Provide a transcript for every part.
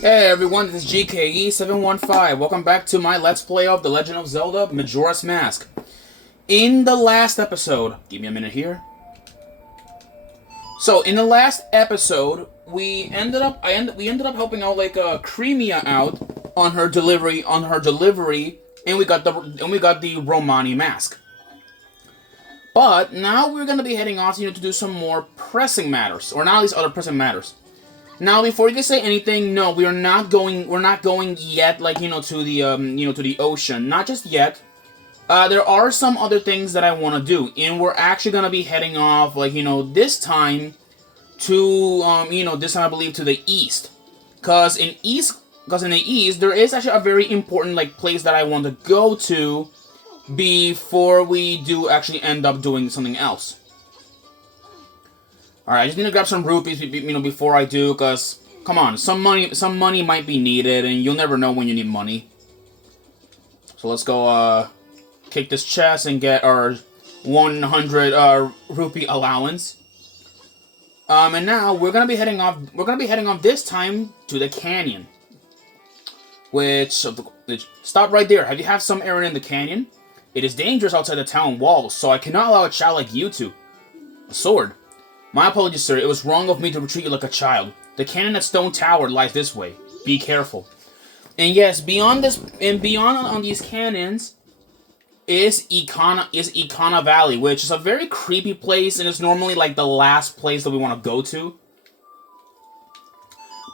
Hey everyone, this is GKE715. Welcome back to my Let's Play of The Legend of Zelda Majora's Mask. In the last episode, give me a minute here. So, in the last episode, we ended up helping out Creamia out on her delivery, and we got the Romani mask. But now we're gonna be heading off, to do some more pressing matters, or not at least other pressing matters. Now, before you can say anything, no, we are not going. We're not going yet, to the ocean. Not just yet. There are some other things that I want to do, and we're actually gonna be heading off, this time this time I believe to the east, because in the east there is actually a very important place that I want to go to before we do actually end up doing something else. Alright, I just need to grab some rupees, before I do, because, come on, some money might be needed, and you'll never know when you need money. So let's go, kick this chest and get our 100, rupee allowance. And now, we're gonna be heading off this time to the canyon. Stop right there. Have you have some errand in the canyon? It is dangerous outside the town walls, so I cannot allow a child like you to. A sword. My apologies, sir. It was wrong of me to treat you like a child. The cannon at Stone Tower lies this way. Be careful. And yes, beyond on these cannons is Ikana Valley, which is a very creepy place, and it's normally the last place that we want to go to.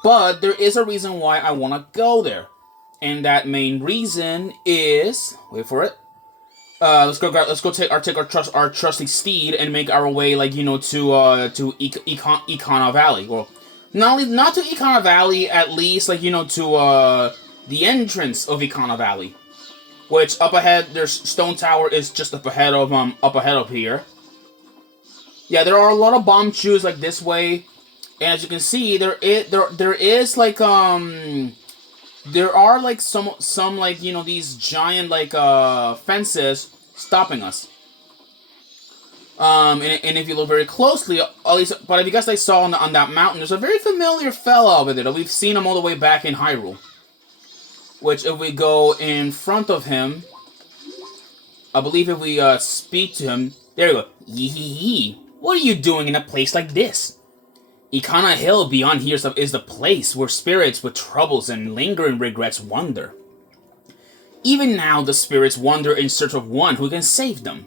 But there is a reason why I want to go there, and that main reason is, wait for it. Let's go take our trusty steed and make our way, to Ikana Valley. Well, not to Ikana Valley, at least, to, the entrance of Ikana Valley. Which, up ahead, there's Stone Tower is just up ahead of here. Yeah, there are a lot of bomb chews, this way. And as you can see, there is, there are, some these giant, fences stopping us. And if you look very closely, at least, but if you guys saw on that mountain, there's a very familiar fella over there that we've seen him all the way back in Hyrule. Which, if we go in front of him, I believe if we, speak to him, there we go. Yee. What are you doing in a place like this? Ikana Hill beyond here is the place where spirits with troubles and lingering regrets wander. Even now, the spirits wander in search of one who can save them.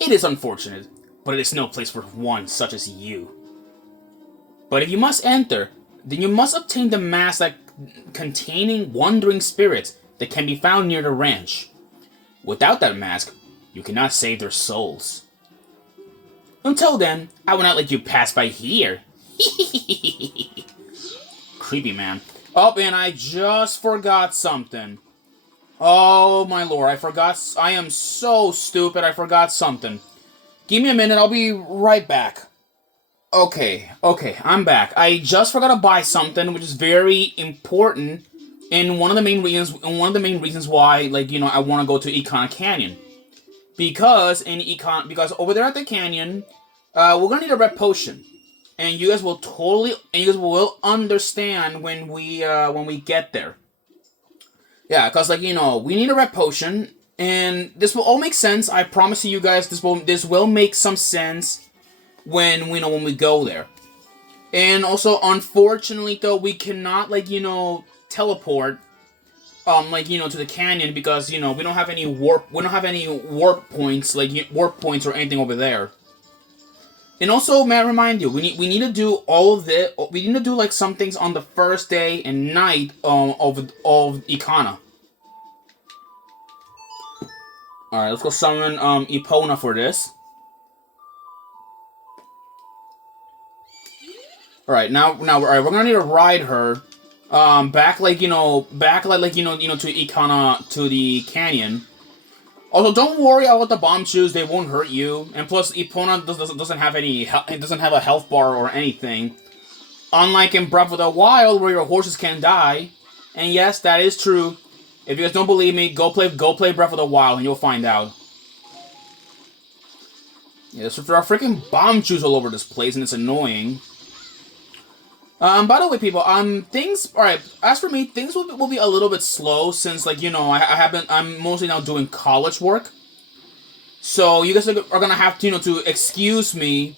It is unfortunate, but it is no place for one such as you. But if you must enter, then you must obtain the mask containing wandering spirits that can be found near the ranch. Without that mask, you cannot save their souls. Until then, I will not let you pass by here. Creepy, man. Oh, and I just forgot something. Oh, my lord, I forgot. I am so stupid, I forgot something. Give me a minute, I'll be right back. Okay, I'm back. I just forgot to buy something, which is very important, and one of the main reasons why, I want to go to Ikana Canyon. Because over there at the canyon, we're gonna need a red potion. And you guys will understand when we get there. Yeah, because, we need a red potion, and this will all make sense. I promise you guys, this will make some sense when we go there. And also, unfortunately, though, we cannot, teleport, to the canyon, because, we don't have any warp points, warp points or anything over there. And also, may I remind you, we need to do all of this. We need to do some things on the first day and night of Ikana. All right, let's go summon Epona for this. All right, now, all right, we're gonna need to ride her back, to Ikana, to the canyon. Also, don't worry about the bomb shoes; they won't hurt you. And plus, Epona doesn't have a health bar or anything. Unlike in Breath of the Wild, where your horses can die. And yes, that is true. If you guys don't believe me, go play Breath of the Wild, and you'll find out. Yeah, so there are freaking bomb shoes all over this place, and it's annoying. By the way, people, things. All right. As for me, things will be a little bit slow since, like, I haven't. I'm mostly now doing college work, so you guys are gonna have to, to excuse me,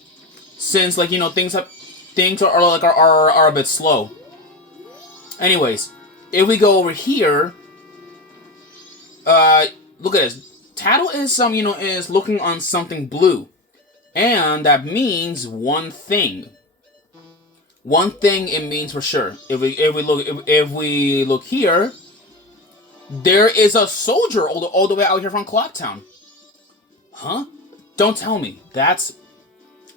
since, like, things are a bit slow. Anyways, if we go over here, look at this. Tattle is is looking on something blue, and that means one thing. One thing it means for sure. If we look here, there is a soldier all the way out here from Clocktown. Huh? Don't tell me.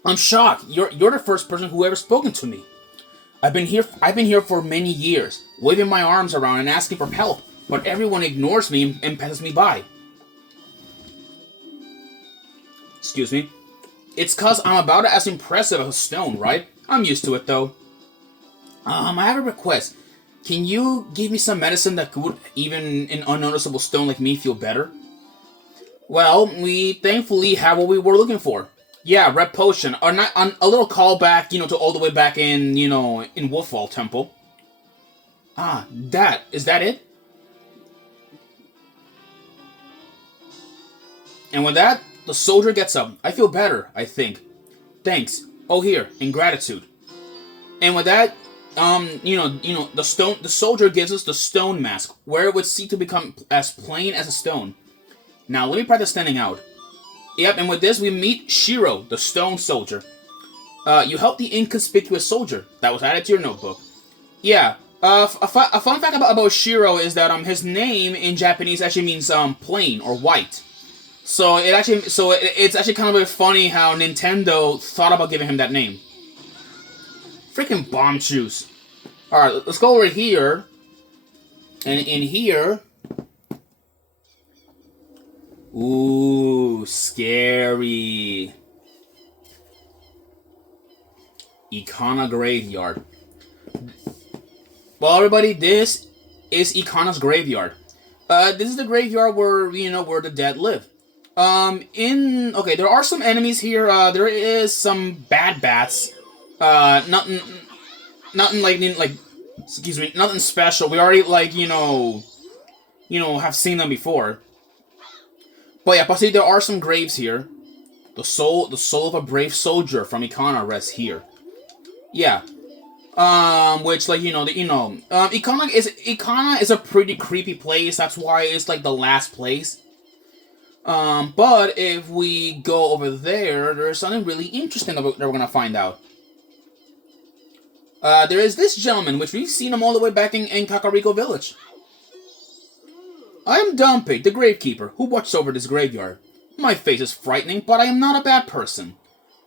I'm shocked. You're the first person who ever spoken to me. I've been here for many years, waving my arms around and asking for help, but everyone ignores me and passes me by. Excuse me. It's cause I'm about as impressive as a stone, right? I'm used to it though. I have a request. Can you give me some medicine that could even an unnoticeable stone like me feel better? Well, we thankfully have what we were looking for. Yeah, red potion. Or not a little callback, to all the way back in, in Wolfwall Temple. Ah, is that it? And with that, the soldier gets up. I feel better, I think. Thanks. Oh, here, in gratitude. And with that, the soldier gives us the stone mask, where it would seek to become as plain as a stone. Now, let me practice standing out. Yep, and with this, we meet Shiro, the stone soldier. You helped the inconspicuous soldier. That was added to your notebook. Yeah, a fun fact about Shiro is that his name in Japanese actually means plain or white. So it's actually kind of a bit funny how Nintendo thought about giving him that name. Freaking bomb juice. Alright, let's go over here. And in here... Ooh, scary. Ikana Graveyard. Well, everybody, this is Ikana's graveyard. This is the graveyard where, where the dead live. Okay, there are some enemies here. There is some bad bats. Nothing excuse me, nothing special. We already, have seen them before. But yeah, see, there are some graves here. The soul of a brave soldier from Ikana rests here. Yeah. Which, Ikana is a pretty creepy place. That's why it's, the last place. But if we go over there, there's something really interesting that we're gonna find out. There is this gentleman, which we've seen him all the way back in Kakariko Village. I am Dampé, the gravekeeper, who watches over this graveyard. My face is frightening, but I am not a bad person.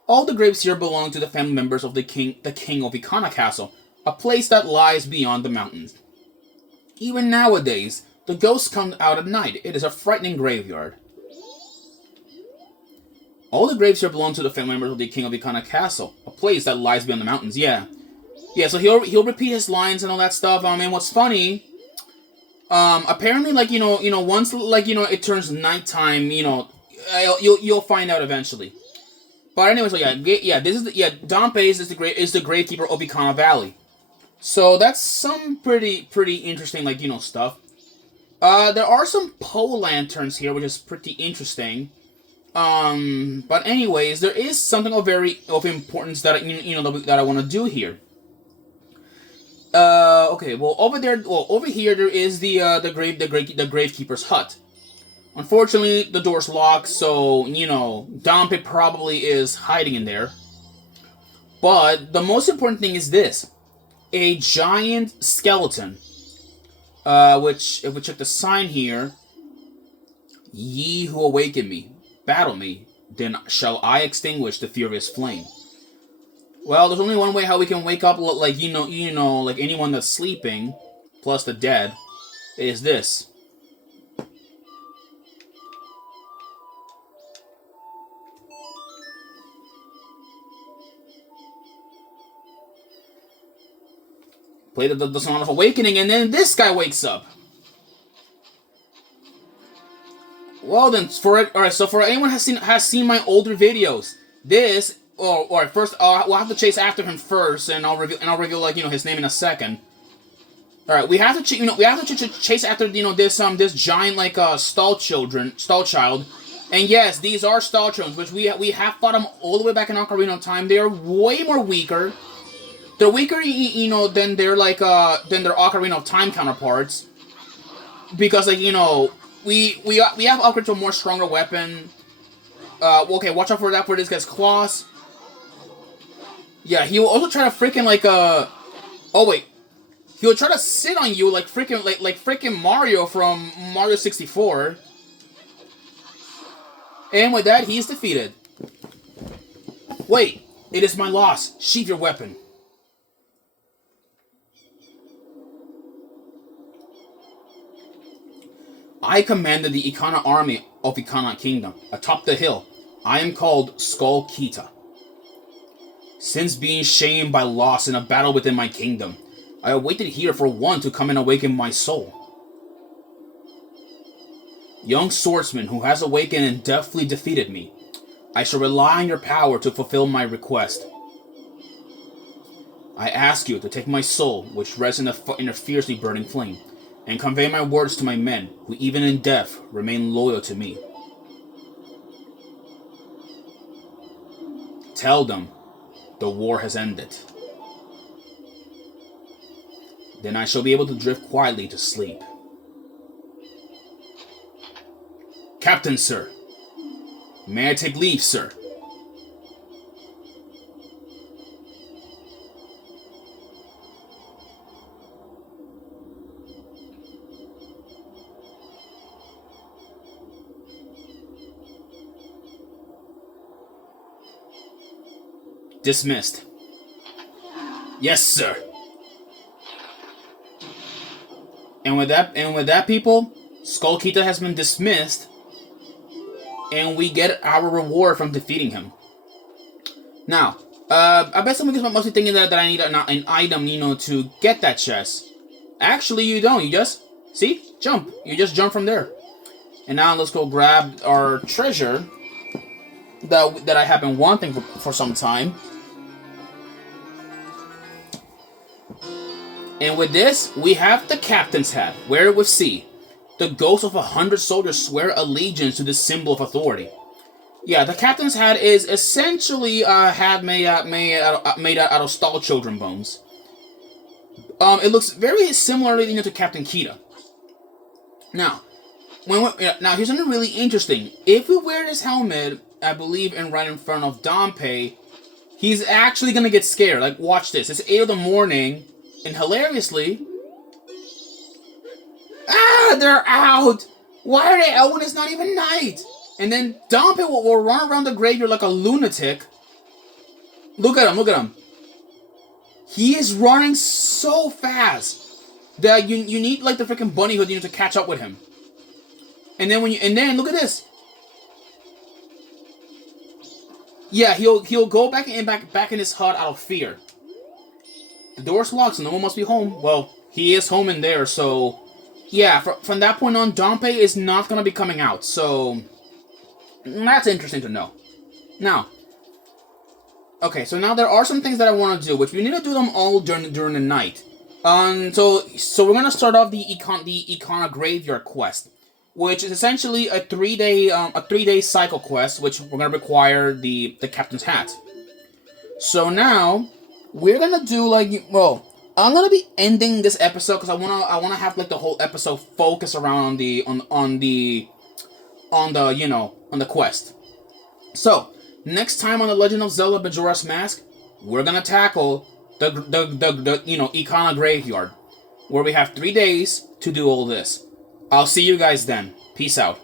All the graves here belong to the family members of the king of Ikana Castle, a place that lies beyond the mountains. Even nowadays, the ghosts come out at night. It is a frightening graveyard. All the graves here belong to the family members of the king of Ikana Castle, a place that lies beyond the mountains. Yeah, so he'll repeat his lines and all that stuff. And what's funny, apparently, once, it turns nighttime, you'll find out eventually. But anyway, so Dampé is the gravekeeper of Ikana Valley. So that's some pretty interesting, stuff. There are some pole lanterns here, which is pretty interesting. But anyways, there is something of importance that that I want to do here. Okay, well over here there is the gravekeeper's hut. Unfortunately, the door's locked, so Dampé probably is hiding in there. But the most important thing is this: a giant skeleton. Which, if we check the sign here, ye who awaken me, battle me, then shall I extinguish the furious flame. Well, there's only one way how we can wake up, like anyone that's sleeping, plus the dead, is this. Play the Song of Awakening, and then this guy wakes up. Well then, so for anyone has seen my older videos, this or first, we'll have to chase after him first, and I'll reveal like his name in a second. All right, we have to chase after this giant like stall child, and yes, these are stall children, which we have fought them all the way back in Ocarina of Time. They are way more weaker. They're weaker, than their Ocarina of Time counterparts, because we have upgrades to a more stronger weapon. Okay, watch out for that for this guy's claws. Yeah, he will also try to freaking oh wait. He'll try to sit on you like freaking Mario from Mario 64. And with that, he's defeated. Wait, it is my loss. Sheath your weapon. I commanded the Ikana army of Ikana Kingdom atop the hill. I am called Skull Kita. Since being shamed by loss in a battle within my kingdom, I awaited here for one to come and awaken my soul. Young swordsman who has awakened and deftly defeated me, I shall rely on your power to fulfill my request. I ask you to take my soul, which rests in a fiercely burning flame, and convey my words to my men, who even in death remain loyal to me. Tell them the war has ended. Then I shall be able to drift quietly to sleep. Captain, sir. May I take leave, sir? Dismissed. Yes, sir. And with that, people, Skull Kita has been dismissed, and we get our reward from defeating him. Now, I bet someone is mostly thinking that I need an item, to get that chest. Actually, you don't. You just jump. You just jump from there. And now let's go grab our treasure that I have been wanting for some time. And with this, we have the captain's hat. Wear it with C. The ghosts of 100 soldiers swear allegiance to this symbol of authority. Yeah, the captain's hat is essentially a hat made out of stall children bones. It looks very similarly to Captain Kita. Now, here's something really interesting. If we wear this helmet, I believe, right in front of Dompe, he's actually gonna get scared. Like, watch this. It's 8 a.m. And hilariously, they're out! Why are they out when it's not even night? And then Dompe will run around the graveyard like a lunatic. Look at him. He is running so fast that you need like the freaking bunny hood to catch up with him. And then look at this. Yeah, he'll go back in his hut out of fear. The door's locked, so no one must be home. Well, he is home in there, so yeah. From that point on, Dompe is not gonna be coming out. So that's interesting to know. Now, okay, so now there are some things that I want to do, which we need to do them all during the night. So we're gonna start off the Ikana Graveyard quest, which is essentially a 3-day cycle quest, which we're gonna require the captain's hat. So now we're gonna do I'm gonna be ending this episode because I wanna have like the whole episode focus around on the quest. So next time on the Legend of Zelda Majora's Mask, we're gonna tackle the Ikana Graveyard, where we have 3 days to do all this. I'll see you guys then. Peace out.